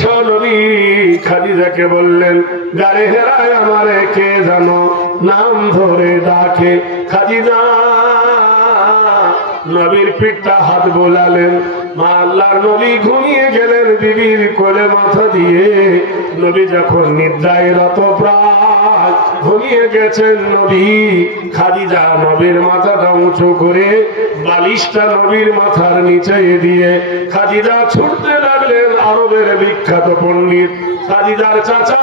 বিশ্ব নবী খাদিজাকে বললেন, গারে হেরায় আমারে কে জানো নাম ধরে ডাকে। খাদিজা নবীর পিঠটা হাত বোলালেন। মা আল্লাহর নবী ঘুমিয়ে গেলেন বিবির কোলে মাথা দিয়ে। নবী যখন নিদ্রায় রত প্রায় ঘুমিয়ে গেছেন নবী, খাদিজা নবীর মাথাটা উঁচু করে বালিশটা নবীর মাথার নিচে দিয়ে খাদিজা ছুটতে লাগলেন আরবের বিখ্যাত পণ্ডিত খাদিজার চাচা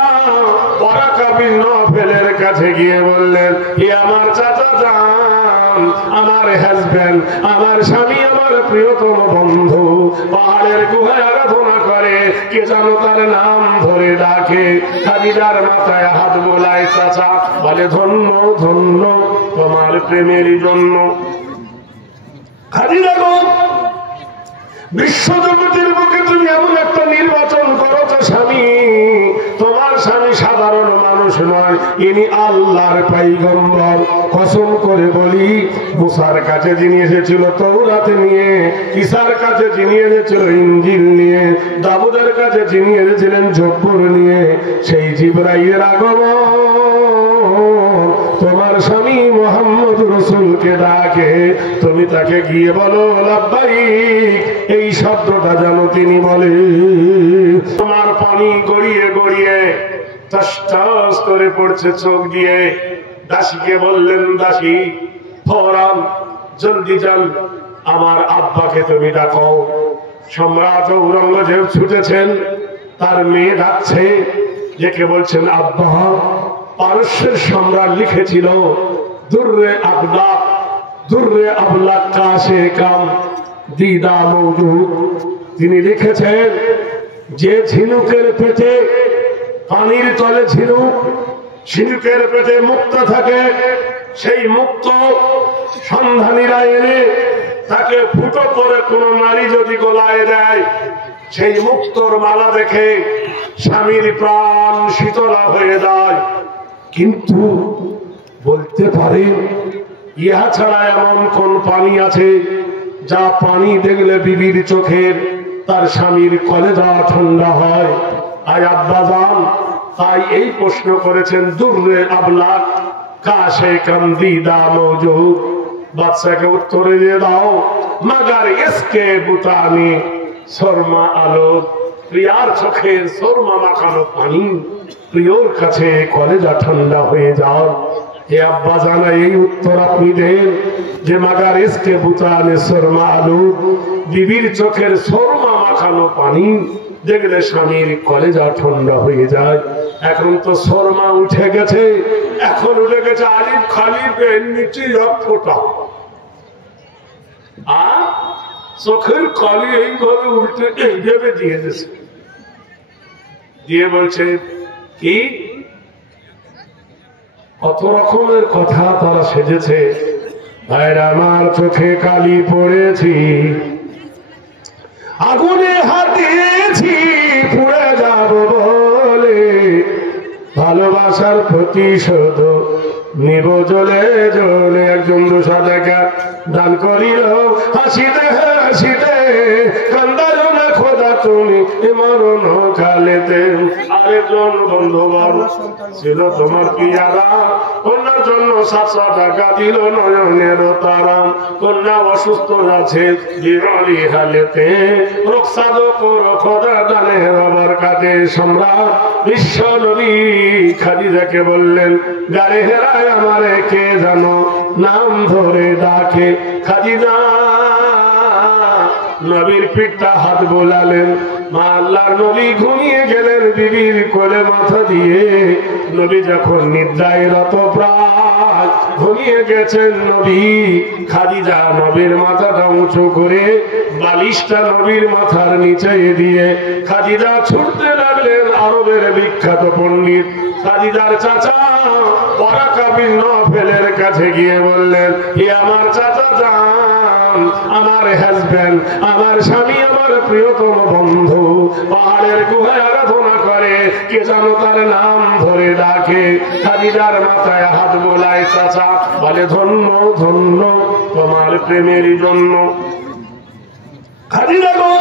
ওয়ারাকা বিন নওফেলের কাছে গিয়ে বললেন, এ আমার চাচা যান, আমার হাজবেন্ড, আমার স্বামী, আমার প্রিয়তম বন্ধু পাহাড়ের গুহায় আরাধনা করে, কে জানো তার নাম ধরে ডাকে। খাদিজার মাথায় হাত বোলায় চাচা, বলে ধন্য ধন্য তোমার প্রেমের জন্য। খাদিজা গো, বিশ্বজগতের বুকে তুমি এমন একটা নির্বাচন করেছো স্বামী, তোমার স্বামী সাধারণ মানুষ নয়, ইনি আল্লাহর পয়গম্বর। কসম করে বলি, মুসার কাছে যিনি এসেছিল তওরাত নিয়ে, ঈসার কাছে যিনি এসেছিল ইনজিল নিয়ে, দাউদের কাছে যিনি এসেছিলেন জব্বুর নিয়ে, সেই জিবরাইলের আগমন তোমার স্বামী মুহাম্মদ রাসূলকে ডাকে। তুমি তাকে গিয়ে বলো লাব্বাইক, এই শব্দটা যেন তিনি বলে। তোমার পানি গড়িয়ে গড়িয়ে টস টস করে পড়ছে চোখ দিয়ে। দাসীকে বললেন, দাসী ফৌরান জলদি চল, আমার আব্বাকে তুমি ডাকো। সম্রাট ঔরঙ্গজেব ছুটেছেন, তার মেয়ে ডাকছে, যেকে বলছেন আব্বা। পারস্যের সম্রাট লিখেছিল, দুর্রে আবলা, দুর্রে আবলা কাশে কাম দিদা মওজুদ। তিনি লিখেছেন যে ঝিনুকের পেটে, পানির তলে ঝিনুক, ঝিনুকের পেটে মুক্ত থাকে, সেই মুক্ত সন্ধানীরা এনে তাকে ফুটো করে কোন নারী যদি গলায় দেয়, সেই মুক্তর মালা দেখে স্বামীর প্রাণ শীতলা হয়ে যায়। কিন্তু বলতে পারেন, ইহা ছাড়া এমন কোন পানি আছে যা পানি দেখলে বিবির চোখের তার স্বামীর কলেজা ঠান্ডা হয়? আয় আব্বাজান তাই এই প্রশ্ন করেছেন, দুর্রে আবলা কাশে কান্দিদা মওজুদ। বাদশাকে উত্তরে দিয়ে দাও, মাগার ইসকে বুতানি শর্মা আলো, প্রিয়ার চোখের শর্মা মাখানো পানি প্রিয়র কাছে কলেজা ঠান্ডা হয়ে যায়। হে আব্বা জানা, এই উত্তর আপনি দেন যে মাগার ইসকে বুতানি শর্মা আলো, বিবির চোখের শর্মা মাখানো পানি দেখলে স্বামীর কলেজা ঠান্ডা হয়ে যায়। এখন তো শর্মা উঠে গেছে, এখন উঠে গেছে আলিফ খালিফের নিচে ফোটা, আর চোখের কলি এইভাবে উল্টে এইভাবে দিয়ে দিয়েছে, দিয়ে বলছে কি কত রকমের কথা তারা সেজেছে। ভাইরা আমার, চোখে কালি পড়েছি, আগুনে হাত দিয়েছি, পুড়ে যাব বলে, ভালোবাসার প্রতিশোধ নিব জ্বলে জ্বলে। একজন 200 টাকা দান করিল, হাসিতে হাসিতে কান্দার না খোদা তুমি মরণ কালেতে। আরেকজন বন্ধুবর ছিল তোমার পিয়ারা, কন্যার জন্য 700 টাকা দিল নয়নের তারা। কন্যা অসুস্থ আছে জীবনী হালেতে, রোকসাদ করো খোদা দানে বাবার কাছে। সম্রাট বিশ্ব নবী খাদিজাকে বললেন, গারে হেরায় আমারে কে জানো নাম ধরে ডাকে। খাদিজা নবীর পিঠটা হাত বোলালেন। মা আল্লাহর নবী ঘুমিয়ে গেলেন বিবির কোলে মাথা দিয়ে। নবী যখন নিদ্রায় রত প্রায় ঘুমিয়ে গেছেন নবী, খাদিজা নবীর মাথাটা উঁচু করে বালিশটা নবীর মাথার নিচে দিয়ে খাদিজা ছুটতে লাগলেন আরবের বিখ্যাত পণ্ডিত খাদিজার চাচা ওয়ারাকা বিন নওফেলের কাছে গিয়ে বললেন, এ আমার চাচা যান, আমার হাজবেন্ড, আমার স্বামী, আমার প্রিয়তম বন্ধু পাহাড়ের গুহায় আরাধনা করে, কে জানো তার নাম ধরে ডাকে। খাদিজার মাথায় হাত বোলায় চাচা, বলে ধন্য ধন্য তোমার প্রেমের জন্য। খাদিজা গো,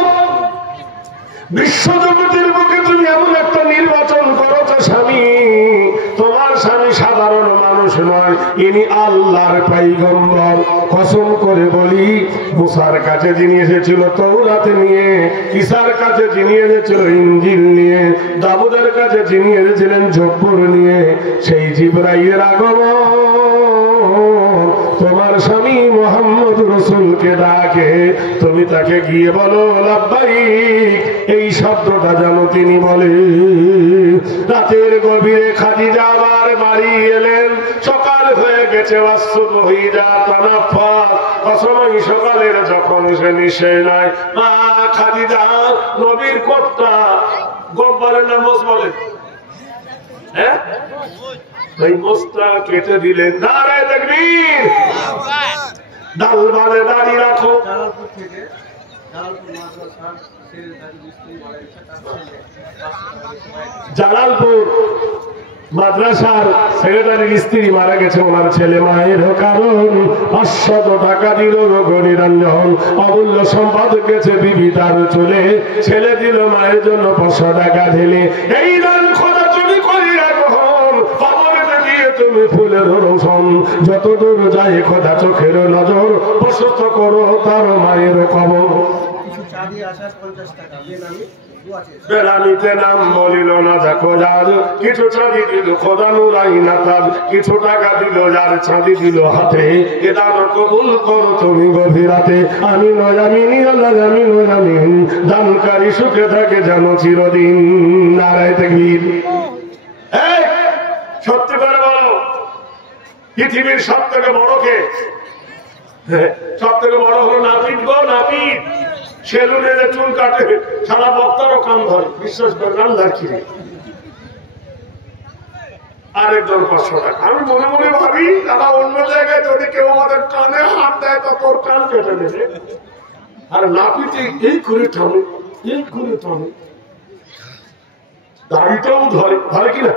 বিশ্বজগতের বুকে ইনি আল্লাহর পয়গম্বর। কসম করে বলি, মুসার কাছে যিনি এসেছিল তওরাত নিয়ে, ঈসার কাছে যিনি এসেছিল ইনজিল নিয়ে, দাউদের কাছে যিনি এসেছিলেন জব্বুর নিয়ে, সেই জিবরাইলের আগমন তোমার স্বামী মুহাম্মদ রাসূলকে ডাকে। তুমি তাকে গিয়ে বলো লাব্বাইক, এই শব্দটা যেন তিনি বলে। রাতের গভীরে খাদিজা আবার বাড়ি এলেন। সকাল হয়ে গেছে, ওয়াসুব হইয়া তানাফাস, অসময় সকালের যখন সে নিশে নাই, মা খাদিজা নবীর কর্তা গব্বরের নামাজ বলেন, হ্যাঁ এই মোস্তা কেটে দিলেন। নারায়ে তাকবীর। ডাল বালে দাড়ি রাখো। জালালপুর মাদ্রাসার সেক্রেটারির স্ত্রী মারা গেছে, ওনার ছেলে মায়ের কারণ 500 টাকা দিল গণিরঞ্জন, অমূল্য সম্পদ গেছে বিবি তার চলে, ছেলে দিল মায়ের জন্য 500 টাকা ঢেলে। এই দান খোদা তুমি করিয়া গ্রহণ, কবরেতে দিয়ে তুমি ফুলের রোশন, যত দূর যায় খোদা চোখের নজর, প্রশস্ত করো তার মায়ের কবর। বেলামিতে নাম বলিল না দেখো যার, কিছু চাঁদি দিল খোদা নুরাই না তার, কিছু টাকা দিল যার চাঁদি দিল হাতে, এ দান কবুল করো তুমি গভীরাতে। আমি নয় আমিনি, আল্লাহ আমি নয় আমিন, দানকারী সুখে থাকে যেন চিরদিন। নারায়ে তাকবীর। এই সত্যি করে বলো, পৃথিবীর সব থেকে বড় কে? সব থেকে বড় হলো নাপিত গো, নাপিত। সেলুনে যে চুল কাটে, সারা বক্তারও কান ধরে, বিশ্বাস করেন আল্লাহর কি। আরেকজন 500 টাকা। আমি মনে মনে ভাবি, দাদা অন্য জায়গায় যদি কেউ আমাদের কানে হাত দেয় তো তোর কান কেটে দেবে। আর নাপিতে এই করে টানে, এই করে টানে, দাড়িটাও ধরে, ধরে কিনা?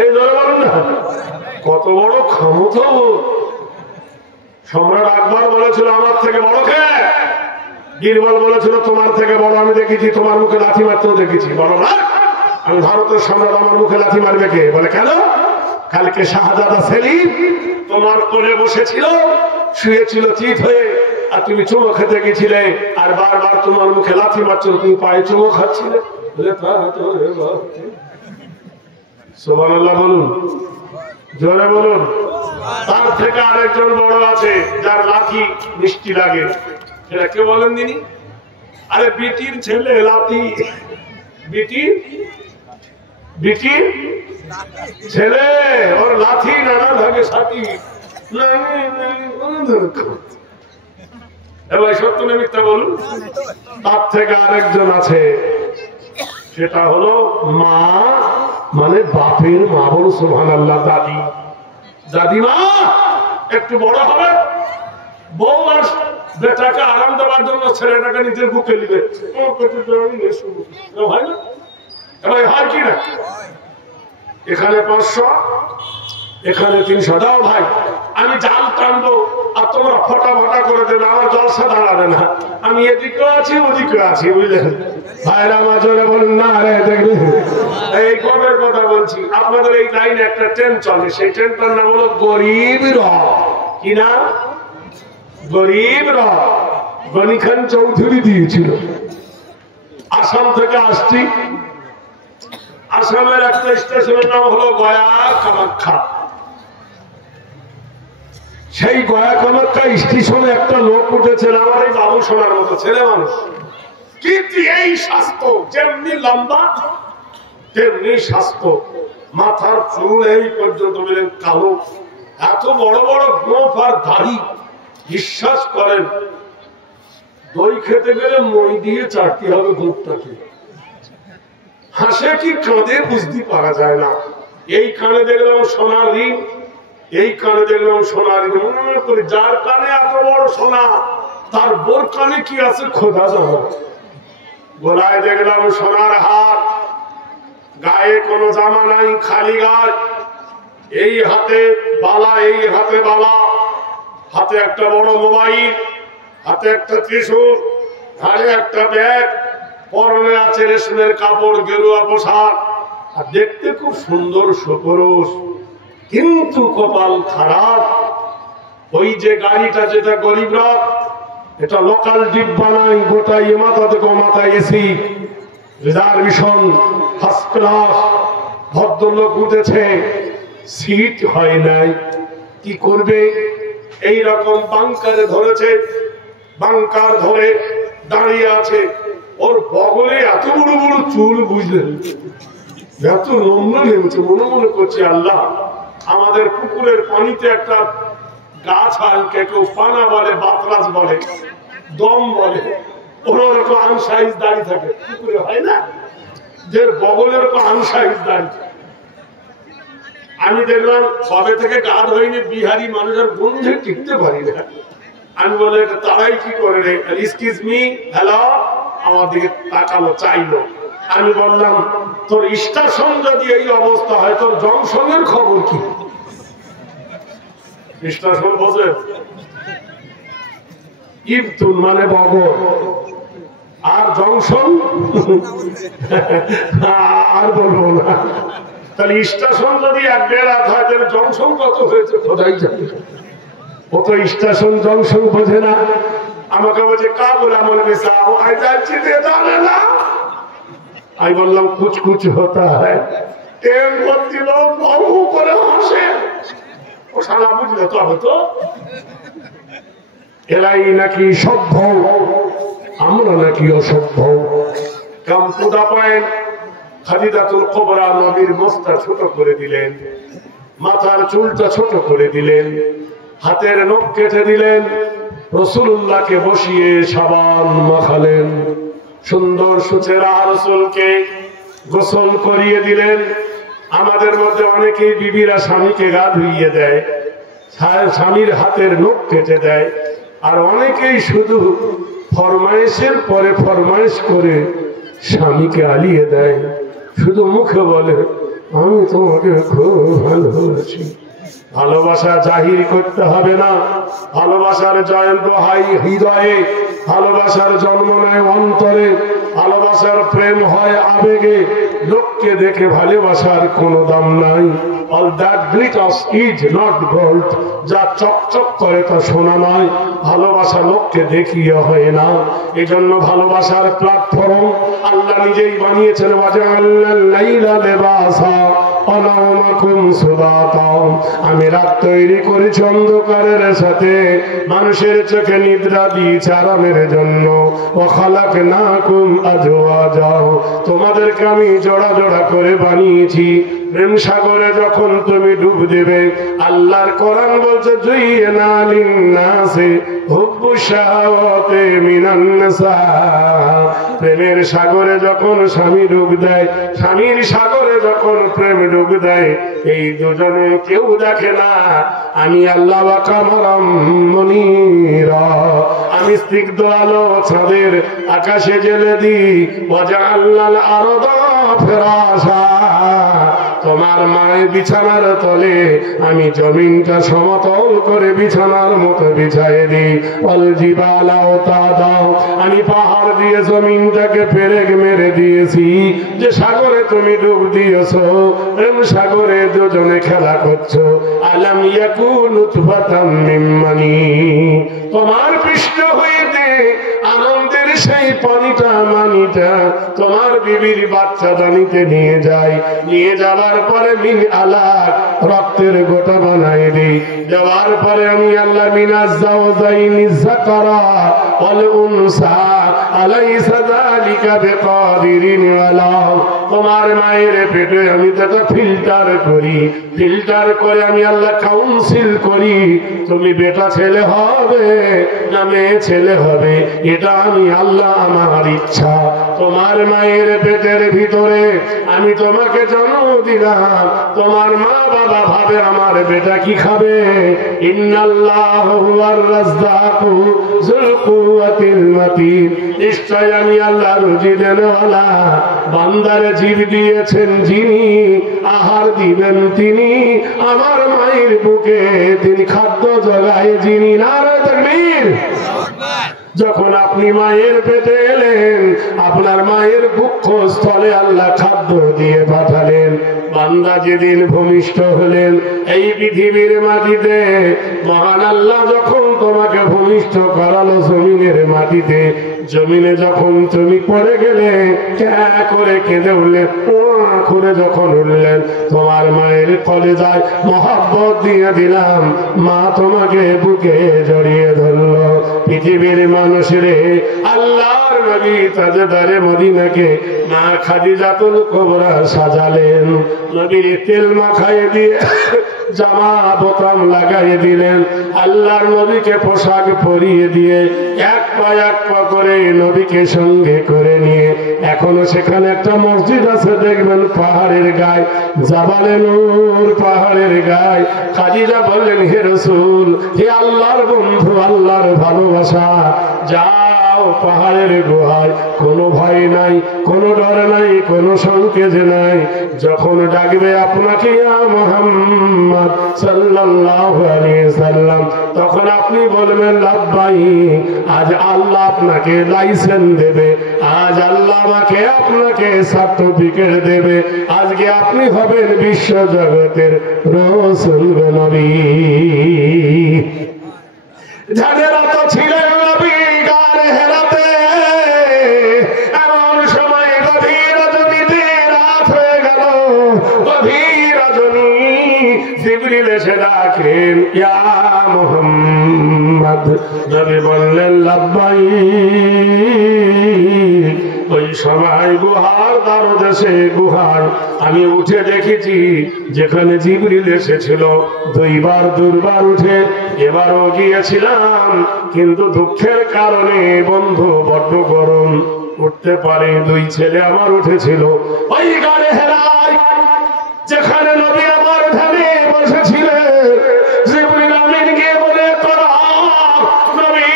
এই ধরে বলেন না, কত বড় ক্ষমতা। সম্রাট আকবর বলেছিল আমার থেকে বড় কে? বীরবল বলেছিল তোমার থেকে বড় আমি দেখেছি, তোমার মুখে লাথি মারতেও দেখেছি। বড় না, আমি ভারতের সম্রাট, আমার মুখে লাথি মারবে কে? বলে কেন? কালকে শাহজাদা সেলিম তোমার কোলে বসেছিল, শুয়েছিল চিত হয়ে, আর তুমি চুমো খেতে গেছিলে, আর বারবার তোমার মুখে লাথি মারছিল, তুমি পায়ে চুমো খাচ্ছিলে। সুবহানাল্লাহ বলুন, জোরে বলুন। তার থেকে আরেকজন বড় আছে, যার লাথি মিষ্টি লাগে, সেটা কে বলেন দিনি? আরে বিটির ছেলে লাথি, বিটির ছেলে, ওর লাথি নানা ভাগে সাথী। এবার সত্য না মিথ্যা বলুন। তার থেকে আরেকজন আছে, সেটা হলো মা, মানে বাপের মা। বল সুবহানাল্লাহ। দাদি, দাদিমা একটু বড় হবে, বউ আর বেটাকে আরাম দেওয়ার জন্য ছেলেটাকে নিজের বুকে নিবে, হয় না? এবার হয় কি না? এখানে 500, এখানে 300 দাও ভাই, আমি জাল টানবো আর তোমরা ফটা ফটা করে দেবে, আমার জলসা দাঁড়াবে না। আমি এদিকে আছি ওদিকে আছি, বুঝলেন ভাইরা? আমার জোরে বলুন না রে। দেখবেন এই কবের কথা বলছি, আপনাদের এই লাইনে একটা ট্রেন চলে, সেই ট্রেনটার নাম হলো গরিব রথ। কি নাম? গরিব রথ। গনি খান চৌধুরী দিয়েছিল। আসাম থেকে আসছি, আসামের একটা স্টেশনের নাম হলো গয়া কামাখ্যা। সেই গয়া কামাখ্যা স্টেশনে একটা লোক উঠেছিল, আমার এই বাবু সোনার মতো ছেলে মানুষ, কিন্তু এই স্বাস্থ্য, যেমনি লম্বা তেমনি স্বাস্থ্য, মাথার চুল এই পর্যন্ত কালো, এত বড় বড় গোঁফ আর দাড়ি। বিশ্বাস করেন, দই খেতে গেলে মই দিয়ে চাটতে হবে গোঁফটাকে। হাসে কি কাঁদে বুঝতে পারা যায় না। এই কানে দেখলাম সোনার রিং, এই কানে দেখলাম সোনার রিং, মনে করি যার কানে এত বড় সোনা, তার বোর কানে কি আছে খোদা জানে। গলায় দেখলাম সোনার হার, গায়ে কোনো জামা নাই, খালি গায়ে, এই হাতে বালা, এই হাতে বালা, হাতে একটা বড় মোবাইল, হাতে একটা ত্রিশূল, ঘাড়ে একটা ব্যাগ, পরনে আছে রেশমের কাপড়, গেরুয়া পোশাক, আর দেখতে খুব সুন্দর সুপুরুষ। কিন্তু কপাল খারাপ, ওই যে গাড়িটা যেটা গরিবরা, এটা লোকাল ডিব্বা নাই, গোটাই মাথা থেকে মাথায় এসি, রিজার্ভেশন, ফার্স্ট ক্লাস, ভদ্রলোক উঠেছে, সিট হয় নাই। কি করবে? এই রকম বাংকারে ধরেছে, বাংকার ধরে দাঁড়িয়ে আছে, ওর বগলে এত বড় বড় চুল, বুঝলেন, এত নম্র নেমেছে। মনে মনে করছে, আল্লাহ, আমাদের পুকুরের পানিতে একটা গাছ হয়, কেউ পানা বলে, বাতরাস বলে, দম বলে, ওর একটা আনসাইজ দাঁড়িয়ে থাকে, পুকুরে হয় না, যে বগলের একটা আনসাইজ দাঁড়িয়ে। আমি দেখলাম কবে থেকে গাছ হয়নি, বিহারি মানুষের গন্ধে টিকতে পারি না। আমি বলে, তারাই কি করে রে, এক্সকিউজ মি, হ্যালো, আমার দিকে তাকালো, চাইলো। আমি বললাম, তোর স্টেশন যদি এই অবস্থা হয়, তোর জংশনের খবর কি? স্টেশন বোঝে, ইবতুন মানে বগর, আর জংশন আর বলবো না। তাহলে স্টেশন যদি এক দেড় হাত হয়, তাহলে জংশন কত হয়েছে খোদাই জানে। ও তো স্টেশন জংশন বোঝে না। আমাকে বলছে, কাবুল আমল বেসা যাচ্ছি, জানে না। আমি বললাম, কুছ কুছ হতা হয়। ট্রেন ভর্তি লোক বহু করে হাসে, ও সারা বুঝলে তো হতো। এরাই নাকি সভ্য, আমরা নাকি অসভ্য। কাম টু দা পয়েন্ট, খাদিজাতুল কুবরা নবীর মোস্তা ছোট করে দিলেন, মাথার চুলটা ছোট করে দিলেন, হাতের নখ কেটে দিলেন, রাসূলুল্লাহকে বসিয়ে সাবান মাখালেন, সুন্দর সুচেরা রাসূলকে গোসল করিয়ে দিলেন। আমাদের মধ্যে অনেকেই বিবিরা স্বামীকে গা ধুইয়ে দেয়, স্বামীর হাতের নখ কেটে দেয়, আর অনেকেই শুধু ফরমাইশের পরে ফরমাইশ করে স্বামীকে আলিয়ে দেয়, শুধু মুখে বলে আমি তোমাকে খুব ভালোবাসি। ভালোবাসা জাহির করতে হবে না, ভালোবাসার জয়ন্ত হয় হৃদয়ে, ভালোবাসার জন্ম নেয় অন্তরে, ভালোবাসার প্রেম হয় আবেগে। লোককে দেখে ভালোবাসার কোনো দাম নাই। All that glitters is not gold, যা চকচক করে তা সোনা নয়। ভালোবাসা লোককে দেখিয়ে হয় না। এই জন্য ভালোবাসার প্ল্যাটফর্ম আল্লাহ নিজেই বানিয়েছেন, ওয়াজআলনাল লাইলা লিবাসা ওয়া নাওমাকুম সুবাতা। আমি রাত তৈরি করেছি অন্ধকারের সাথে, মানুষের চোখে নিদ্রা দিয়েছি আরামের জন্য। ওয়া খালাকনাকুম আজওয়াজা, তোমাদেরকে আমি জোড়া জোড়া করে বানিয়েছি। প্রেম সাগরে যখন তুমি ডুব দেবে, আল্লাহর কোরআন বলছে যুইনা লিন্নাসি হুব্বু শাহাওয়াতি মিনান নিসা। প্রেমের সাগরে যখন স্বামী ডুব দেয়, স্বামীর সাগরে যখন প্রেম ডুব দেয়, এই দুজনে কেউ দেখে না। আমি আল্লাহ ওয়া কামারাম মুনীরা, আমি স্নিগ্ধ আলো ছাদের আকাশে জ্বেলে দিই। ওয়াজআলনাল আরদা ফিরাশা, তোমার মায়ের বিছানার তলে আমি জমিনটা সমতল করে বিছানার মতো বিছায়ে দিই। অল জিবালা ওতাদা, আমি পাহাড় দিয়ে জমিনটাকে পেরেক মেরে দিয়েছি। যে সাগরে তুমি ডুব দিয়েছো, প্রেম সাগরে দুজনে খেলা করছো। আলাম ইয়াকুন নুতফাতাম মিন মানি, তোমার পৃষ্ঠ হইতে আনন্দের সেই পানিটা, মানিটা তোমার বিবির বাচ্চা দানিতে নিয়ে যায়। নিয়ে যাওয়ার পরে মিন আলাক, রক্তের গোটা বানাই দিই। দেওয়ার পরে আমি আল্লাহ মিনাজ জাওজাইনি যাকারা ওয়াল উনসা আলাইসা যালিকা বিকাদিরিন আলা, তোমার মায়ের পেটে আমি তাটা ফিল্টার করি, ফিল্টার করে আমি আল্লাহ কাউন্সিল করি, তুমি বেটা ছেলে হবে না মেয়ে ছেলে হবে, এটা আমি আল্লাহ আমার ইচ্ছা। তোমার মায়ের পেটের ভিতরে আমি তোমাকে জন্ম দিলাম, তোমার মা বাবা ভাবে আমার বেটা কি খাবে। ইন্নাল্লাহু হুয়ার রাজ্জাকু যুল কুওয়াতিল মাতিন, নিশ্চয় আমি আল্লাহ রুজি দেনওয়ালা। বান্দারে জীব দিয়েছেন যিনি, আহার দিবেন তিনি। আমার মায়ের বুকে তিনি খাদ্য জোগায় যিনি। নারে তাকবীর। যখন আপনি মায়ের পেটে এলেন, আপনার মায়ের বুক স্থলে আল্লাহ খাদ্য দিয়ে পাঠালেন। বান্দা যেদিন ভূমিষ্ঠ হলেন এই পৃথিবীর মাটিতে, মহান আল্লাহ যখন তোমাকে ভূমিষ্ঠ করালো জমিনের মাটিতে, জমিনে যখন তুমি পড়ে গেলে ক্যা করে কেঁদে উঠলেন, করে যখন উঠলেন, তোমার মায়ের কলেজায় মহব্বত দিয়ে দিলাম, মা তোমাকে বুকে জড়িয়ে ধরলো। পৃথিবীর মানুষরে আল্লাহর নবী তাজদারে মদিনাকে মা খাদিজাতুল কুবরা সাজালেন। নবীর তেল মাখাইয়ে দিয়ে জামা বোতাম লাগাইয়ে দিলেন, আল্লাহর নবীকে পোশাক পরিয়ে দিয়ে এক পা করে নবীকে সঙ্গে করে নিয়ে, এখনো সেখানে একটা মসজিদ আছে দেখবেন পাহাড়ের গায়ে, জাবালে নূর পাহাড়ের গায়ে। খাদিজা বললেন, হে রাসূল, হে আল্লাহর বন্ধু, আল্লাহর ভালোবাসা, যাও পাহাড়ের গুহায়, কোনো ভয় নাই, কোনো ডর নাই, কোনো সংকেত নাই, যখন ডাকবে আপনাকে ইয়া মুহাম্মদ সাল্লাল্লাহু আলাইহি সাল্লাম, তখন আপনি বলবেন লাব্বাইক। আজ আল্লাহ আপনাকে লাইসেন্স দেবে, আজ আল্লাহ আমাকে আপনাকে সার্টিফিকেট দেবে, আজকে আপনি হবেন বিশ্ব জগতের রাসূল নবী। যাদের তো ছিলেন নবী গারে হেরাতে, এমন সময় গভীর রজনীতে রাত হয়ে গেল, গভীর রজনী, জিবরিল এসে ডাকেন, ইয়া মুহাম্মদ। নবী বললেন লাব্বাইক। ওই সময় গুহার দ্বারদেশে গুহায় আমি উঠে দেখেছি, যেখানে জিবরিল এসেছিল দুইবার উঠে, এবারও গিয়েছিলাম, কিন্তু দুঃখের কারণে বন্ধু বড্ড গরম, উঠতে পারে। দুই ছেলে আমার উঠেছিল ওই গাড়ি হেরায়, যেখানে নবী আমার ধ্যানে বসেছিলেন। জিবরিল আমিন গিয়ে বলে, তোরা নবী।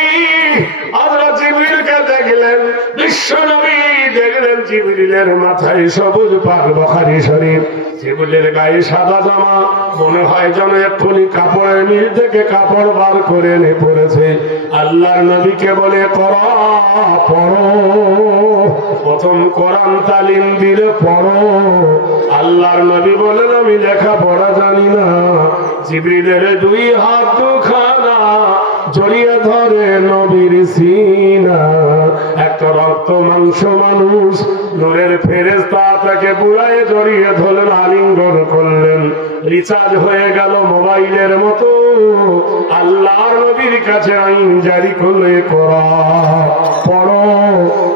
হযরত জিবরিলকে দেখলেন, বিশ্ব নবী দেখলেন জিবরিলের মাথায় সবুজ পাক, বুখারী শরীফ। জিবরিলের গায়ে সাদা জামা, মনে হয় যেন এক্ষুনি কাপড়ের মিল থেকে কাপড় বার করে এনে পড়েছে। আল্লাহর নবীকে বলে, পড়ো। প্রথম কোরআন তালিম দিলে পড়ো। আল্লাহর নবী বলেন, আমি লেখাপড়া জানি না। জিবরিলের দুই হাত দুখানা জড়িয়ে ধরে নবীর সিনা। একটা রক্ত মাংস মানুষ, নূরের ফেরেশতা তাকে বুড়ায় জড়িয়ে ধরলেন, আলিঙ্গন করলেন। রিচার্জ হয়ে গেল মোবাইলের মতো। আল্লাহর নবীর কাছে আইন জারি করলে, পড়ো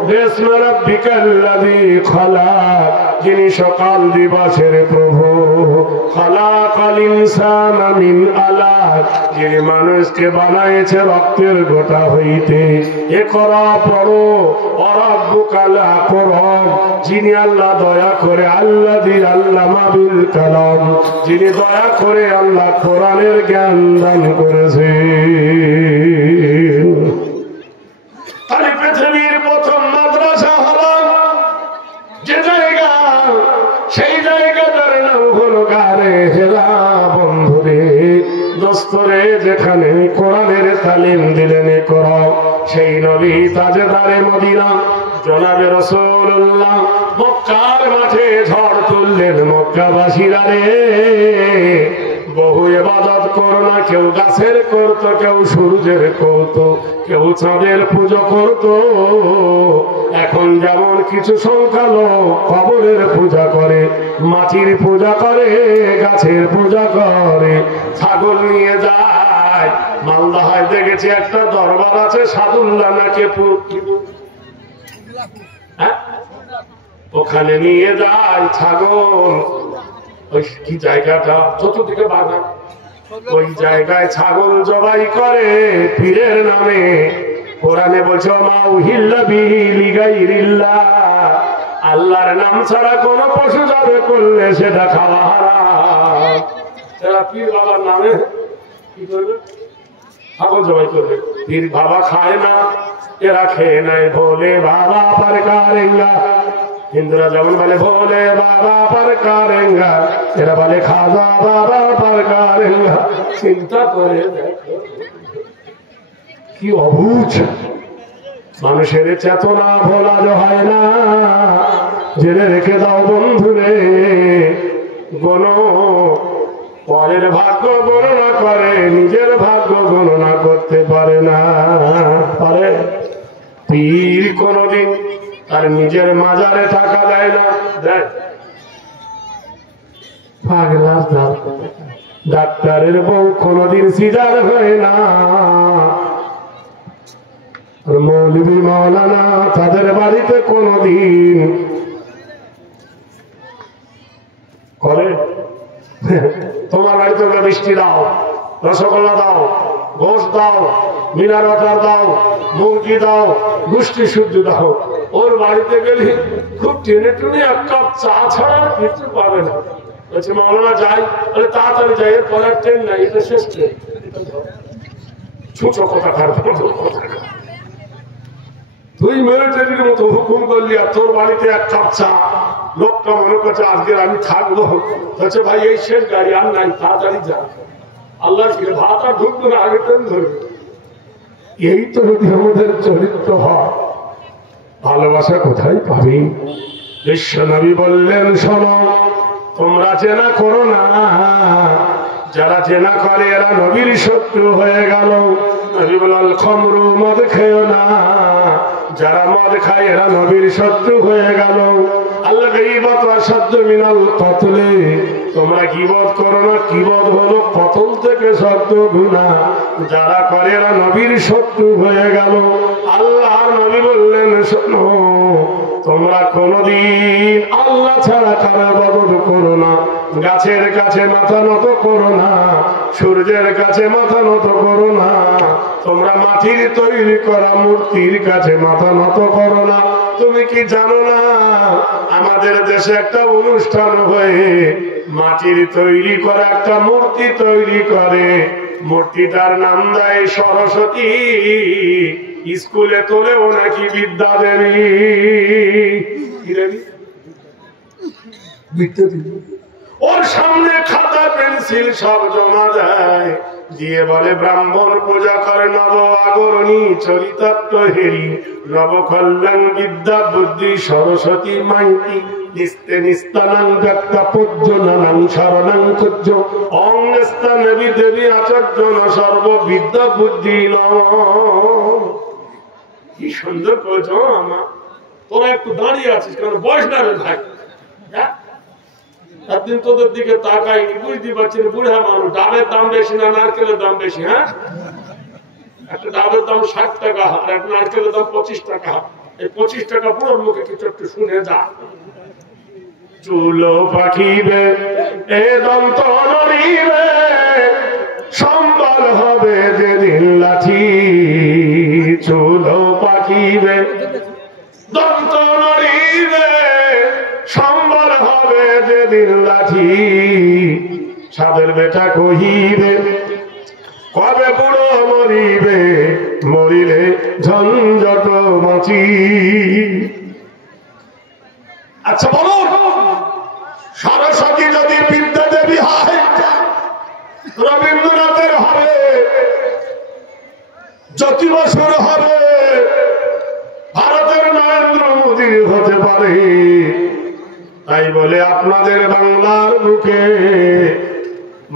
বিসমি রাব্বিকাল্লাযী খালাক, যিনি সকাল দিবসের প্রভু। খালাকাল ইনসানা মিন আলাক, যিনি মানুষকে বানাইছে রক্তের গোটা হইতে। ইকরা, পড়ো। ওয়ারাব্বুকাল আকরাম, যিনি আল্লাহ দয়া করে, আল্লাযী আল্লামা বিল কালাম, যিনি দয়া করে আল্লাহ কোরআনের জ্ঞান দান করেছে। তাই পৃথিবীর প্রথম মাদ্রাসা হলো যে জায়গা, সেই জায়গাটার নাম হলো গারে হেরা। বন্ধুরে, দোস্তরে, যেখানে কোরআনের তালিম দিলেন করো, সেই নবী তাজদারে মদিনা জনাবে রাসূলুল্লাহ মক্কার মাঠে ঝড় তুললেন। মক্কাবাসীরা রে, বহু ইবাদত করো না, কেউ গাছের করতো, কেউ সূর্যের করতো, কেউ চাঁদের পুজো করতো। এখন যেমন কিছু সংখ্যালঘু কবরের পূজা করে, মাটির পূজা করে, গাছের পূজা করে, ছাগল নিয়ে যায়। মালদাহায় দেখেছি একটা দরবার আছে, সাদুল্লাহ নাকি, ওখানে নিয়ে যায় ছাগল। ওই কি জায়গাটা চতুর্দিকে বাধা, ওই জায়গায় ছাগল জবাই করে পীরের নামে। কোরআনে বলছে, মা উহিল্লা বিহি লিগাইরিল্লাহ, আল্লাহর নাম ছাড়া কোন পশু জবাই করলে সেটা খাওয়া হারাম। এরা পীর বাবার নামে কি করবে? ছাগল জবাই করবে। পীর বাবা খায় না, এরা খেয়ে নাই। ভোলে বাবা पर करेंगा, হিন্দুরা যেমন বলে ভোলে বাবা पर करेंगा, এরা বলে খাজা বাবা पर करेंगा। চিন্তা করে দেখো কি অবুঝ মানুষের চেতনা, ভোলা হয় না। জেনে রেখে দাও বন্ধুরে, গণো, পরের ভাগ্য গণনা করে, নিজের ভাগ্য গণনা করতে পারে না। পারে? পীর কোনদিন আর নিজের মাজারে টাকা দেয় না, দেয়? পাগলা ডাক্তারের বউ কোনদিন সিজার হয় না, আর মৌলবী মাওলানা তাদের বাড়িতে কোনদিন করে? তোমার বাড়িতে মিষ্টি দাও, রসগোল্লা দাও, গোশ দাও, মিনার ওয়াটার দাও, মুরগি দাও, গুষ্টি শুদ্ধ দাও, ওর বাড়িতে গেলে খুব টেনে টুনে এক কাপ চা ছাড়া কিছু পাবে না। বলছে মাওলানা যাই, বলে তাড়াতাড়ি যাই, এর পরের ট্রেন নাই, এটা শেষ ট্রেন। ছুঁচো কথা খারাপ তুই মিলিটারির মতো হুকুম করলি আর তোর বাড়িতে এক কাপ চা, লোকটা মনে করছে আজকের আমি থাকবো, বলছে ভাই এই শেষ গাড়ি আর নাই, তাড়াতাড়ি যা। আল্লাহ ভাত আর ঢুকবে না, আগে ট্রেন ধরবে। এই তো যদি আমাদের চরিত্র হয়, ভালোবাসা কোথায় পাবি? বিশ্ব নবী বললেন শোনো, তোমরা জেনা করো না, যারা জেনা করে এরা নবীর শত্রু হয়ে গেল। নবী বলল খমরু, মদ খেও না, যারা মদ খায় এরা নবীর শত্রু হয়ে গেল। আল্লাহ গীবত আসাধ্য মিনাল কতলে, তোমরা গীবত করো না, গীবত হলো কতল থেকে শব্দ গুনাহ, যারা করে এরা নবীর শত্রু হয়ে গেল। আল্লাহর নবী বললেন শোনো, তোমরা কোনদিন আল্লাহ ছাড়া কারো ইবাদত করো না, গাছের কাছে মাথা নত করো না, সূর্যের কাছে মাথা নত করো না, তোমরা মাটির তৈরি করা মূর্তির কাছে মাথা নত করো না। তুমি কি জানো না আমাদের দেশে একটা অনুষ্ঠান হয়ে মাটির তৈরি করা একটা মূর্তি তৈরি করে, মূর্তিটার নাম দেয় সরস্বতী, স্কুলে তোলেও নাকি বিদ্যা দেবী। ওর সামনে খাতা পেন্সিল সব জমা দেয়, দিয়ে বলে ব্রাহ্মণ পূজা করে নব আগরণী চরিতার্থ হেরি, নব কল্যাণ বিদ্যা বুদ্ধি সরস্বতী মাইতি, নিস্তে নিস্তানাং ব্যক্তা পূজ্যনাং শরণাং কুজ্জ, অং স্থানবি দেবী আচার্য সর্ব বিদ্যা বুদ্ধি নম। কি সুন্দর করেছ আমার, তোরা একটু দাঁড়িয়ে আছিস কারণ বয়স না রে ভাই। একদিন তোদের দিকে তাকাইনি, বুঝতে পারছি না, বুড়া মানুষ, ডাবের দাম বেশি না নারকেলের দাম বেশি? হ্যাঁ, একটা ডাবের দাম 60 টাকা আর এক নারকেলের দাম 25 টাকা। এই 25 টাকা পুরোর মুখে কিছু একটু শুনে যা। চুলো পাখিবে এ দন্ত নড়িবে, সম্বল হবে যেদিন লাঠি, চুলো পাখিবে দন্ত নড়িবে, সম্বল হবে যেদিন লাঠি, সাদের বেটা কহিবে কবে বুড়ো মরিবে, মরিলে ঝঞ্ঝট মাছি। আচ্ছা বলো, সরস্বতী যদি বিদ্যা দেবী হয়, রবীন্দ্রনাথের হবে, জ্যোতি বসুর হবে, ভারতের নরেন্দ্র মোদীর হতে পারে, তাই বলে আপনাদের বাংলার বুকে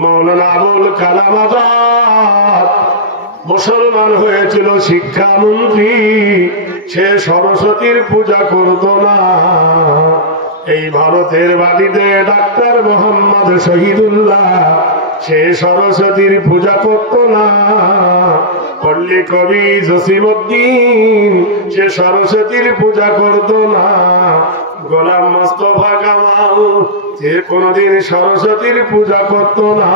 মৌলানা আবুল কালাম আজাদ মুসলমান হয়েছিল শিক্ষামন্ত্রী, সে সরস্বতীর পূজা করত না। এই ভারতের বাড়িতে ডাক্তার মোহাম্মদ শহীদুল্লাহ, সে সরস্বতীর পূজা করত না। পল্লী কবি জসিমউদ্দিন, সে সরস্বতীর পূজা করত না। গোলাম মোস্তফা কামাল, সে কোনদিন সরস্বতীর পূজা করত না।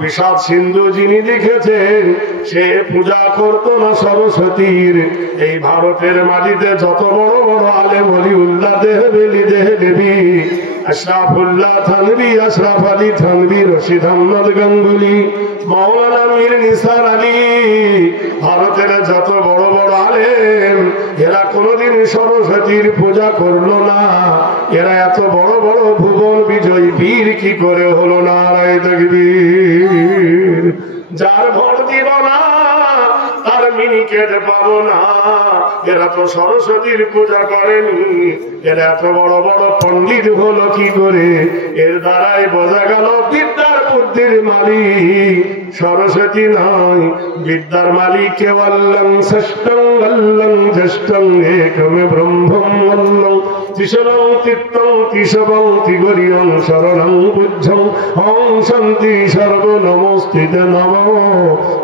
বিষাদ সিন্ধু যিনি লিখেছেন, সে পূজা করত না সরস্বতীর। এই ভারতের মাটিতে যত বড় বড় আলেম ওলিউল্লাহ দেহবেলি দেহদেবী, আশরাফুল্লাহ থানভী, আশরাফ আলী থানভী, রশিদ আহমদ গাঙ্গুলি, মাওলানা মীর নিসার আলী, ভারতের যত বড় বড় আলেম, এরা কোনদিন সরস্বতীর পূজা করলো না। এরা এত বড় বড় ভুবন বিজয়ী বীর কি করে হলো না? নারায়ে তাকবীর। যার ভোট দিব না তার নিকেট পাবো না। এরা তো সরস্বতীর পূজা করেনি, এরা এত বড় বড় পণ্ডিত হলো কি করে? এর দ্বারাই বোঝা গেল বিদ্যার বুদ্ধির মালিক সরস্বতী নয়, বিদ্যার মালিক কে আল্লাহ ষষ্ঠং আল্লাহ জ্যেষ্ঠং একমে ব্রহ্মম আল্লাহ ত্রিশরং তিত্তং তিসবং ত্রিগরিয়ং শরণং বুদ্ধং ওং শান্তি সর্ব নমস্তিতে নমঃ।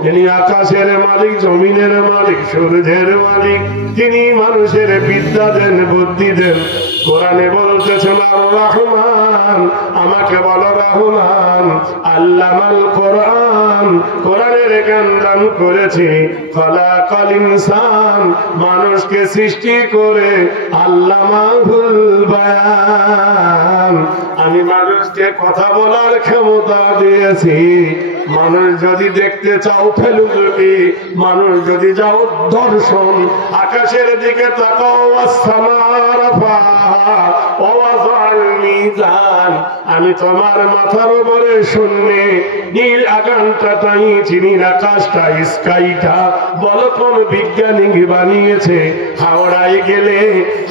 তিনি আকাশের মালিক, জমিনের মালিক, সূর্যের মালিক। তিনি মানুষের বিদ্যা দেন, বুদ্ধি দেন। কোরআনে বলতেছেন আর রহমান, আমাকে বলো রহমান। আল্লামাল কোরআন, কোরআনের জ্ঞান দান করেছি। খলাকাল ইনসান, মানুষকে সৃষ্টি করে আল্লামাহুল বায়ান, আমি মানুষকে কথা বলার ক্ষমতা দিয়েছি। মানুষ যদি দেখতে চাও ফেলুকি, মানুষ যদি যাও দর্শন, আকাশের দিকে তাকাও, আমি তোমার মাথার উপরে শূন্যে নীল আকাশটাই চিনি, আকাশটা স্কাইটা বলো কোন বিজ্ঞানী বানিয়েছে? হাওড়ায় গেলে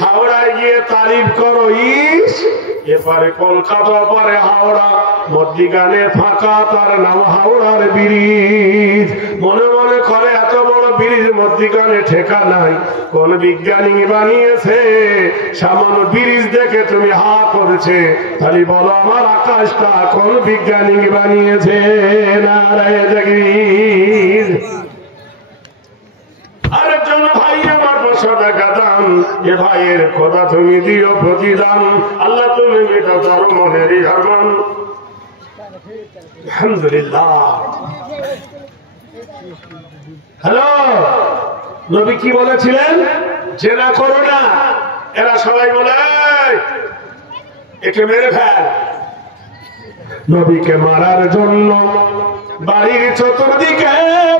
হাওড়ায় গিয়ে তারিফ করো, ইস এপারে কলকাতা পারে হাওড়া, মধ্যিখানে ফাঁকা, তার নাম হাওড়ার ব্রিজ। মনে মনে করে এত বড় ব্রিজ মধ্যিখানে ঠেকা নাই, কোন বিজ্ঞানী বানিয়েছে? সামান্য ব্রিজ দেখে তুমি হা করছে, তাহলে বলো আমার আকাশটা কোন বিজ্ঞানী বানিয়েছে? নারায়ণ জাগির। আরেকজন ভাই আমার 500 টাকা দান, এ ভাইয়ের কথা তুমি দিও প্রতিদান। আল্লাহ তুমি মেটা তার মনেরই আরমান। আলহামদুলিল্লাহ। হ্যালো, নবী কি বলেছিলেন? জেনা করো না। এরা সবাই বলে একে মেরে ফেল। নবীকে মারার জন্য বাড়ির চতুর্দিকে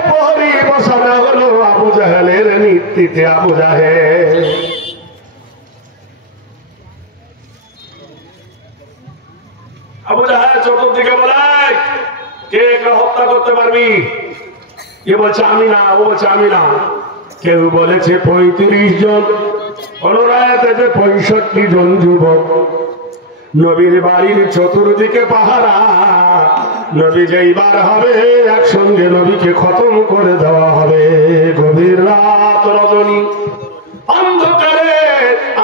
প্রহরী বসানো হলো আবু জাহেলের নেতৃত্বে। আবু জাহেল চতুর্দিকে বলে কে কে হত্যা করতে পারবি? কে বলছে আমি না, ও বলছে আমি না। কেউ বলেছে 35 জন, অনুরায়াতে 65 জন যুবক। নবীর বাড়ির চতুর্দিকে পাহারা, নবী যেইবার হবে একসঙ্গে নবীকে খতম করে দেওয়া হবে। গভীর রাত রজনী অন্ধকারে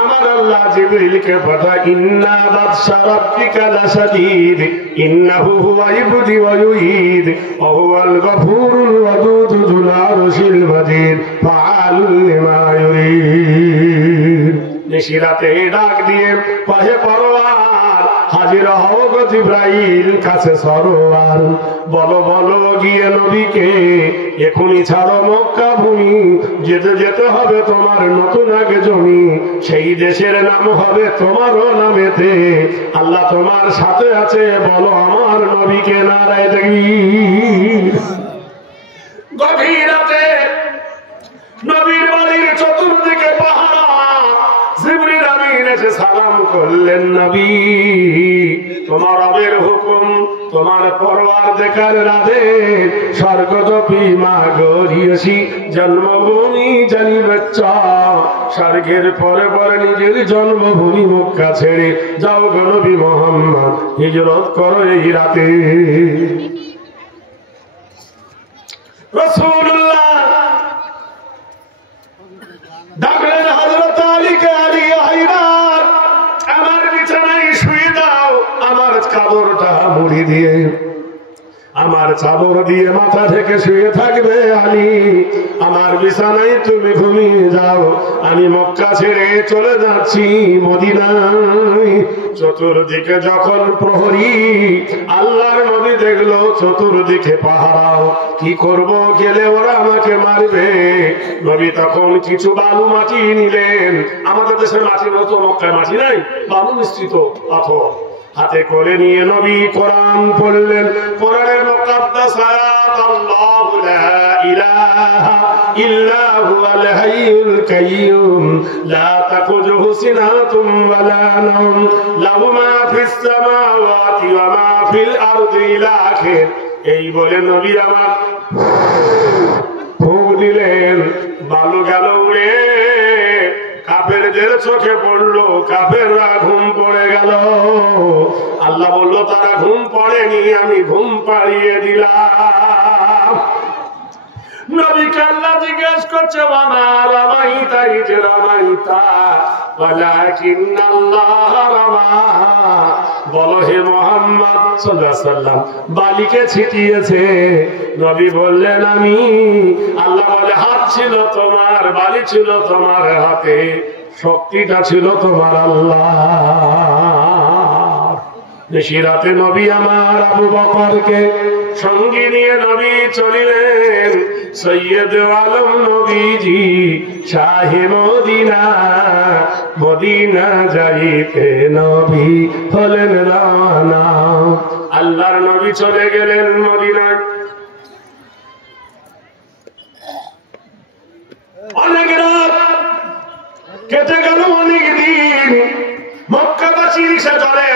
আমার আল্লাহ জিবরিলকে পাঠায়, ইন্না বাতশা রাব্বিকা লাশাদীদ ইন্নাহু হুয়া ইবদি ওয়া ইউঈদ ওয়া হুয়াল গফুরুল ওয়াদুদ যুল আরশিল মাজিদ ফাআলুল লিমা ইউরিদ। নিশিরাতে ডাক দিয়ে পাহে পরওয়ার, হাজির হও গো জিবরাইল কাছে সরোয়ার। বলো বলো গিয়ে নবীকে এখনই ছাড়ো মক্কা ভূমি, যেতে যেতে হবে তোমার নতুন আগে জমি। সেই দেশের নাম হবে তোমারও নামেতে, আল্লাহ তোমার সাথে আছে বলো আমার নবীকে। নারায়ে তাকবীর। গভীর রাতে নবীর বাড়ির চতুর্দিকে পাহারা, জিবরিল আমিন এসে সালাম করলেন, নবী তোমার রবের হুকুম, তোমার পরওয়ারদিগার আদেশ, স্বর্গদপি মা গরিয়সী জন্মভূমি জানি বাচ্চা। স্বর্গের পরে পরে নিজের জন্মভূমি মক্কা ছেড়ে যাও গো নবী মুহাম্মদ, হিজরত করো এই রাতে। রাসূলুল্লাহ ডাকলেন হযরত আলীকে, আলী হায়দার আমার বিছানায় শুয়ে দাও, আমার চাদরটা মুড়ি দিয়ে, আমার চাদর দিয়ে মাথা থেকে শুয়ে থাকবে আলী। আমার বিছানায় তুমি ঘুমিয়ে যাও, আমি মক্কা ছেড়ে চলে যাচ্ছি মদিনায়। চতুর্দিকে যখন প্রহরী, আল্লাহর নবী দেখলো চতুর্দিকে পাহারাও, কি করব গেলে ওরা আমাকে মারবে। নবী তখন কিছু বালু মাটি নিলেন, আমাদের দেশের মাটির মতো মক্কায় মাটি নাই, বালু মিশ্রিত পাথর হাতে করে নিয়ে নবী কোরআন পড়লেন। কোরআনের মুকাদ্দাস আয়াত, আল্লাহু লা ইলাহা ইল্লা হুয়াল হাইয়ুল কাইয়্যুম লা তাখুযুহু সিনাতুম ওয়া লা নাওম লাহু মা ফিস সামাওয়াতি ওয়া মা ফিল আরদি ইলা আখির। এই বলে নবী আমার ফুক দিলেন, বালু গেল উড়ে, কাফেরদের চোখে পড়লো, কাফেররা ঘুম পড়ে গেল। আল্লাহ বলল তারা ঘুম পড়েনি, আমি ঘুম পাড়িয়ে দিলাম। নবীকে আল্লাহ জিজ্ঞেস করছে ওয়ামা রামাইতা ইয রামাইতা ওয়ালাকিন্নাল্লাহ রামা, বলো হে মুহাম্মদ সাল্লাল্লাহু আলাইহি ওয়াসাল্লাম বালিকে ছিটিয়েছে। নবী বললেন আমি। আল্লাহ বলে হাত ছিল তোমার, বালি ছিল তোমার হাতে, শক্তিটা ছিল তোমার আল্লাহ। বেশি রাতে নবী আমার আবু বকরকে সঙ্গে নিয়ে নবী চলিলেন। সৈয়দ আলম নবীজি শাহে মদিনা, মদিনা যাইতে নবী হলেন রওনা। আল্লাহর নবী চলে গেলেন মদিনায়। অনেক রাত কেটে গেল, অনেক দিন। মক্কাবাসী রিকশা চলে,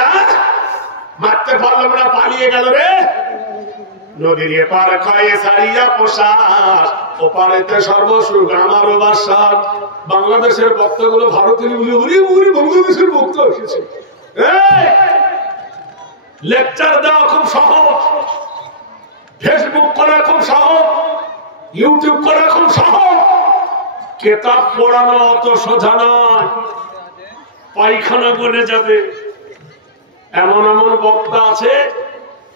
মারতে পারলাম না, পালিয়ে গেল রে। নদীর এপার কয়ে সারিয়া পোশাক, ওপারেতে সর্বসুখ আমারও বাসা। বাংলাদেশের বক্তাগুলো ভারতের বাংলাদেশের বক্তা এসেছে। লেকচার দেওয়া খুব সহজ, ফেসবুক করা খুব সহজ, ইউটিউব করা খুব সহজ, কেতাব পড়ানো অত সোজা নয়। পায়খানা বলে যাবে। এমন এমন বক্তা আছে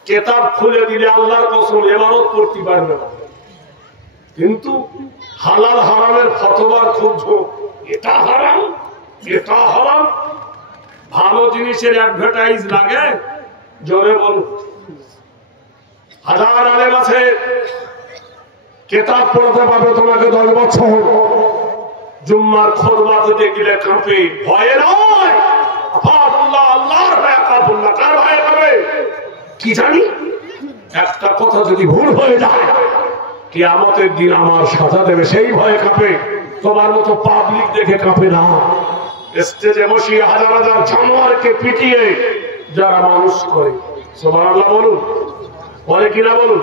কেতাব খুলে দিলে আল্লাহর কসম ইবাদত করতে পারবে না, কিন্তু হালাল হারামের ফতোয়ার খুব ঝোঁক। এটা হারাম, এটা হারাম। ভালো জিনিসের অ্যাডভার্টাইজ লাগে, জোরে বলো। হাজার আলেম আছে, কেতাব পড়াতে পারবে তোমাকে 10 বছর। জুম্মার খুতবাতে দেখলে কাঁপে, ভয়ে নয়, আল্লাহর ভয়ে কাঁপুল্লাহ। কার ভয়ে কাঁপে কি জানি? একটা কথা যদি ভুল হয়ে যায় কিয়ামতের দিন আমার সাজা দেবে, সেই ভয়ে কাঁপে। তোমার মতো পাবলিক দেখে কাঁপে না। স্টেজে বসিয়ে হাজার হাজার জানোয়ারকে পিটিয়ে যারা মানুষ করে, সুবহানাল্লাহ বলুন, বলে কিনা বলুন।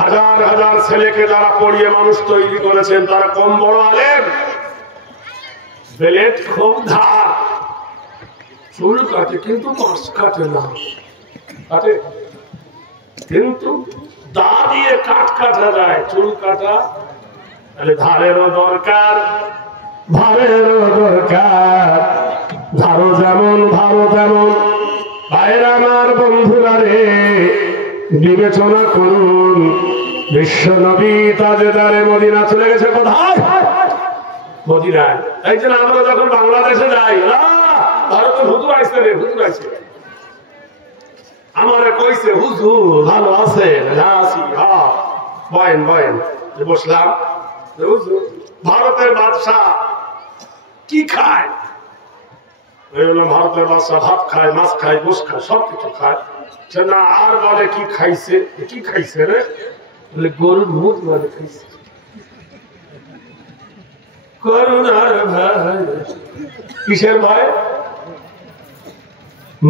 হাজার হাজার ছেলেকে যারা পড়িয়ে মানুষ তৈরি করেছেন, তারা কম বড় আলেম? ব্লেড খুব ধার, চুল কাটে কিন্তু মাছ কাটে না, কাটে কিন্তু দা দিয়ে কাটা যায়, চুল কাটা। তাহলে ধারেরও দরকার, ধারেরও দরকার। ধারো যেমন ভালো তেমন। ভাইরা আমার, বন্ধুরা রে, বিবেচনা করুন। বিশ্ব নবী তাজেদারে মদিনা চলে গেছে কোথায়? মদিনায়। এই জন্য আমরা যখন বাংলাদেশে যাই, ভারতের হুজুর আইসে রে, হুজুর আইসে, আমারে কইছে হুজুর ভালো আছে, আসি, বয়েন বয়েন। বসলাম, হুজুর ভারতের বাদশাহ কি খায়? ভারতের বাদশাহ ভাত খায়, মাছ খায়, গোশ খায়, সবকিছু খায়। না আর বলে কি খাইছে? কি খাইছে রে? বলে গরুর মুখ বলে খাইছে। করুণার ভাই, কিসের ভয়?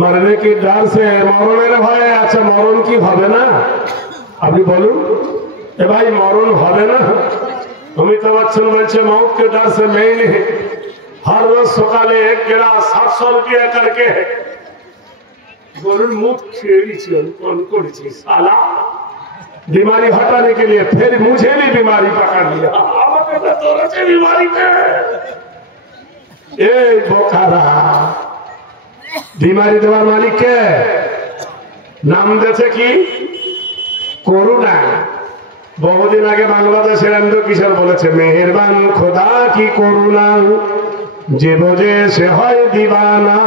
মরনে কি ডর সে, মরণের ভয়। আচ্ছা মরণ কি হবে না? আপনি বলুন এ ভাই, মরণ হবে না? অমিতাভ বচ্চন বলছে মौत के डर से मैं नहीं, हर रोज সকালে 1 गिलास 700 रुपया करके गरुड़ मुख करेছি साला। बीमारी हटाने के लिए फिर मुझे भी बीमारी पकड़ लिया, बीमारी में बोखारा। बीमारी देवार मालिक के नाम देছে কি? করুণা। বহুদিন আগে বাংলাদেশের এন্ডো কিশোর বলেছে, মেহেরবান খোদা কি করুণা, যে বোঝে সে হয় দিবানা।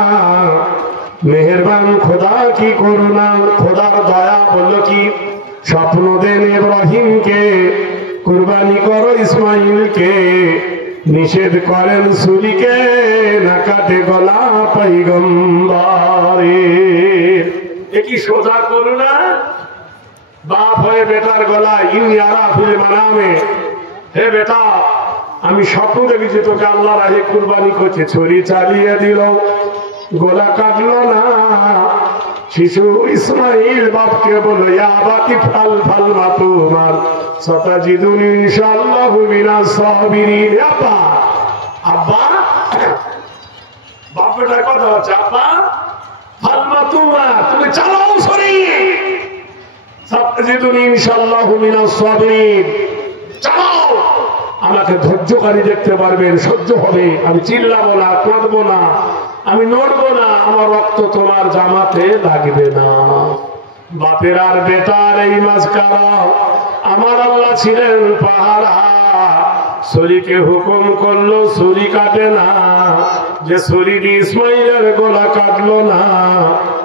মেহেরবান খোদা কি করুণা, খোদার দয়া বললো কি? স্বপ্ন দেন ইব্রাহিমকে, কুরবানি করো ইসমাইলকে, নিষেধ করেন ছুরিকে, না কাটে গলা পয়গম্বরের। এ কি সোজা করুণা? বাপ হয়ে বেটার গলা ইউনিয়ারা ফিরে মানামে, হে বেটা আমি স্বপ্ন দেখেছি তোকে আল্লাহ রাহে কুরবানি করছে, ছুরি চালিয়ে দিল, গলা কাটলো না। শিশু ইসমাইল বাপকে বলো, ইয়া বাকি ফাল ফাল মাতুমার সাতাজিদুনি ইনশাআল্লাহু মিনাস সাবিরিন। আব্বা আব্বা বাপটার কথা হচ্ছে আব্বা ফালমা তুমি চালাও শরীর, সাতাজিদুনি ইনশাআল্লাহু মিনাস সাবিরিন, চালাও। আমাকে ধৈর্যকারী দেখতে পারবেন, সহ্য হবে, আমি চিল্লাবো না, কাঁদবো না, আমি নড়বো না, আমার রক্ত তোমার জামাতে লাগবে না। বাপের আর বেটার এই মাঝখানা আমার আল্লাহ ছিলেন পাহারা। ছুরিকে হুকুম করলো ছুরি কাটে না, যে ছুরি দিয়ে ইসমাইলের গলা কাটলো না,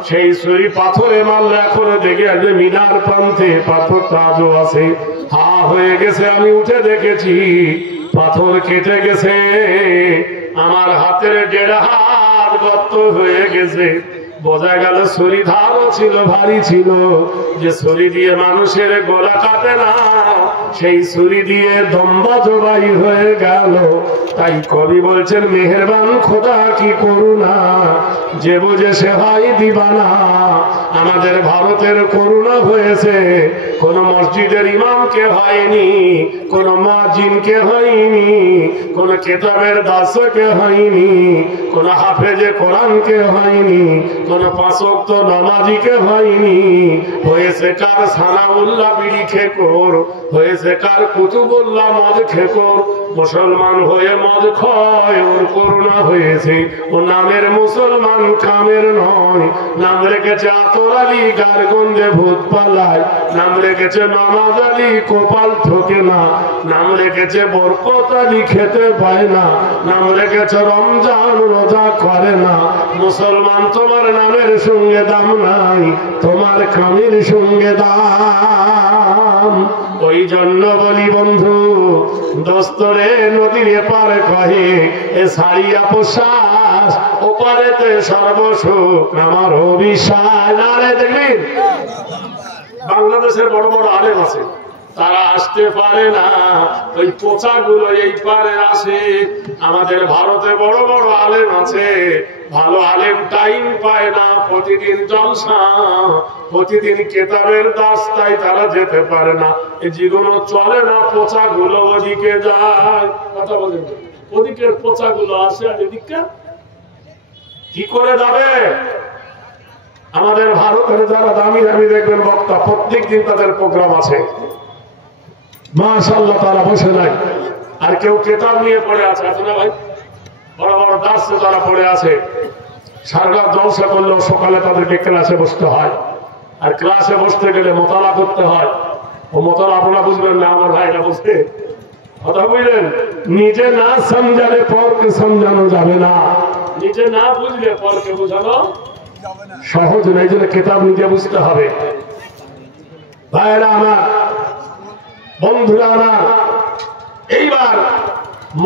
সেই ছুরি পাথরে মারলে এখন দেখে আসবে মিনার প্রান্তে পাথরটা আজও আছে। হা হয়ে গেছে, আমি উঠে দেখেছি পাথর কেটে গেছে, আমার হাতের 1.5 হাত গর্ত হয়ে গেছে। বোঝা গেল ছুরি ধারও ছিল, ভারী ছিল, যে ছুরি দিয়ে মানুষের গলা কাটে না, সেই ছুরি দিয়ে দম্বা জবাই হয়ে গেল। তাই কবি বলছেন মেহেরবান খোদা কি করুণা, যে বুঝে সে হয় দিবানা। আমাদের ভারতের করুণা হয়েছে, কোন মসজিদের ইমামকে হয়নি, কোন মুয়াজ্জিনকে হয়নি, কোন কেতাবের দাসকে হয়নি, কোন হাফেজে কোরআনকে হয়নি, কোন 5 ওয়াক্ত নামাজিকে হয়নি। হয়েছে কার সানাউল্লাহ বিড়ি খেকর, হয়েছে কার কুতুবুল্লাহ মদ খেকর। মুসলমান হয়ে মদ খায়, ওর করুণা হয়েছে। ও নামের মুসলমান, কামের নয়। নাম রেখেছে আতর আলী, গার গন্ধে ভূত পালায়। নাম রেখেছে নামাজ আলী, কপাল ঠোকে না। নাম রেখেছে বরকত আলী, খেতে পায় না। নাম রেখেছে রমজান, রোজা করে না। মুসলমান তোমার নামের সঙ্গে দাম নাই, তোমার কামের সঙ্গে দাম। ওই জন্য বলি বন্ধু, দোস্তরে নদীর এপারে কহে এ সারিয়া প্রশ্বাস, ওপারেতে সর্বসুখ আমার অভিশ্বাস। আরে দেখবেন বাংলাদেশের বড় বড় আলেম আছে, তারা আসতে পারে না, ওই পোচাগুলো এই পারে আসে। আমাদের ভারতে বড় বড় আলেম আছে, ভালো আলেম টাইম পায় না, প্রতিদিন জলসা, প্রতিদিন কেতাবের দাস, তাই তারা যেতে পারে না। এই জীবনও চলে না, পোচাগুলো ওদিকে যায়। কথা বলেন, ওদিকের পোচাগুলো আসে আর এদিকে কি করে যাবে? আমাদের ভারতের যারা দামি দামি দেখবেন বক্তা, প্রত্যেক দিন তাদের প্রোগ্রাম আছে, মাশাআল্লাহ, তারা বসে নাই। আর কেউ কেতাব নিয়ে পড়ে আছে, আছে না ভাই? বড় বড় দাস তারা পড়ে আছে। সারা জলসা করলেও সকালে তাদেরকে ক্লাসে বসতে হয়, আর ক্লাসে বসতে গেলে মোতালা করতে হয়। ও মোতালা আপনারা বুঝবেন না, আমার ভাইরা বুঝবে। কথা বুঝলেন? নিজে না সমঝালে পরকে সমঝানো যাবে না, নিজে না বুঝলে পরকে বোঝানো সহজ নয়। এই জন্য কেতাব নিজে বুঝতে হবে। ভাইরা আমার, বন্ধুরা আমার, এইবার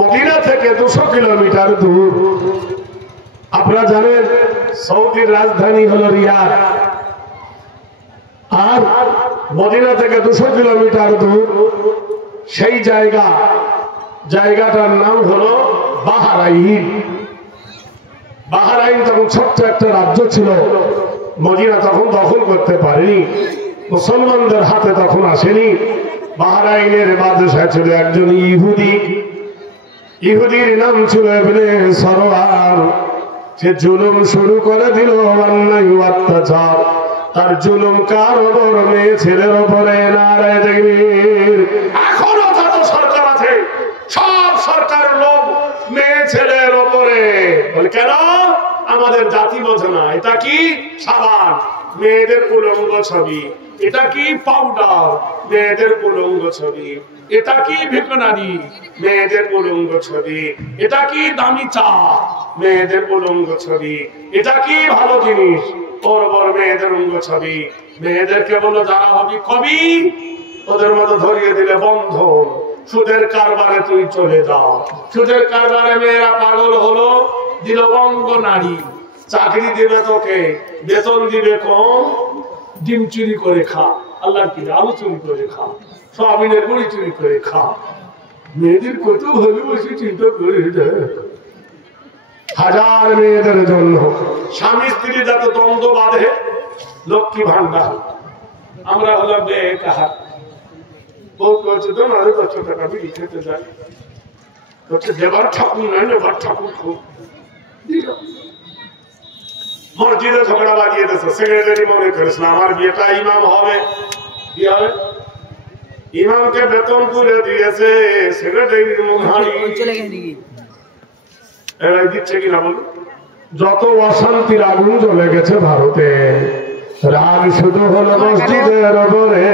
মদিনা থেকে 200 কিলোমিটার দূর, আপনারা জানেন সৌদির রাজধানী হলো রিয়াদ, আর মদিনা থেকে 200 কিলোমিটার দূর সেই জায়গাটার নাম হলো বাহরাইন। বাহরাইন তখন ছোট্ট একটা রাজ্য ছিল, মদিনা তখন দখল করতে পারেনি, মুসলমানদের হাতে তখন আসেনি। বাহরাইনের বাদশা ছিল একজন ইহুদি, ইহুদির নাম ছিল ইবনে সরওয়ার। সে জুলুম শুরু করে দিল, অন্যায় অত্যাচার। তার জুলুম কার ওপর? মেয়ে ছেলের ওপরে। নারায়ে তাকবীর। এখনো যত সরকার আছে, সব সরকারের লোক মেয়ে ছেলের ওপরে। বলে কেন? আমাদের জাতি বোঝে না। এটা কি? সাবান, মেয়েদের উলঙ্গ ছবি। এটা কি? পাউডার, মেয়েদের উলঙ্গ ছবি। এটা কি? ভিকনারি, মেয়েদের উলঙ্গ ছবি। এটা কি? দামি চা, মেয়েদের উলঙ্গ ছবি। এটা কি? ভালো জিনিস, বড় বড় মেয়েদের উলঙ্গ ছবি। মেয়েদেরকে বললো যারা হবি কবি, ওদের মতো ধরিয়ে দিলে বন্ধন। সুদের কারবারে তুই চলে যাও। সুদের কারবারে মেয়েরা পাগল হলো, দিল অঙ্গ নারী। চাকরি দিবে তোকে, বেতন দিবে কম, ডিম চুরি করে খা, আল্লাহর কি আলু চুরি করে খা, সয়াবিনের বড়ি চুরি করে খা। মেয়েদের কত ভালোবাসি চিন্তা করে দেখ। হাজার মেয়েদের জন্য স্বামী স্ত্রী যাতে দ্বন্দ্ব বাঁধে, লক্ষ্মী ভান্ডার। আমরা হলাম বেকার। বউ করছে তো না 500 টাকা বিড়ি খেতে যায়, হচ্ছে দেবার ঠাকুর নয় নেবার ঠাকুর খুব মসজিদে ঝগড়া বাজিয়ে দিয়েছে। সেক্রেটারি মনে করেছে আমার বিয়েটা ইমাম হবে, কি হবে? ইমামকে বেতন করে দিয়েছে সেক্রেটারির মুখারি এরাই দিচ্ছে কিনা বলুন। যত অশান্তির আগুন জ্বলে গেছে ভারতে, রাগ শুধু হলো মসজিদের ওপরে,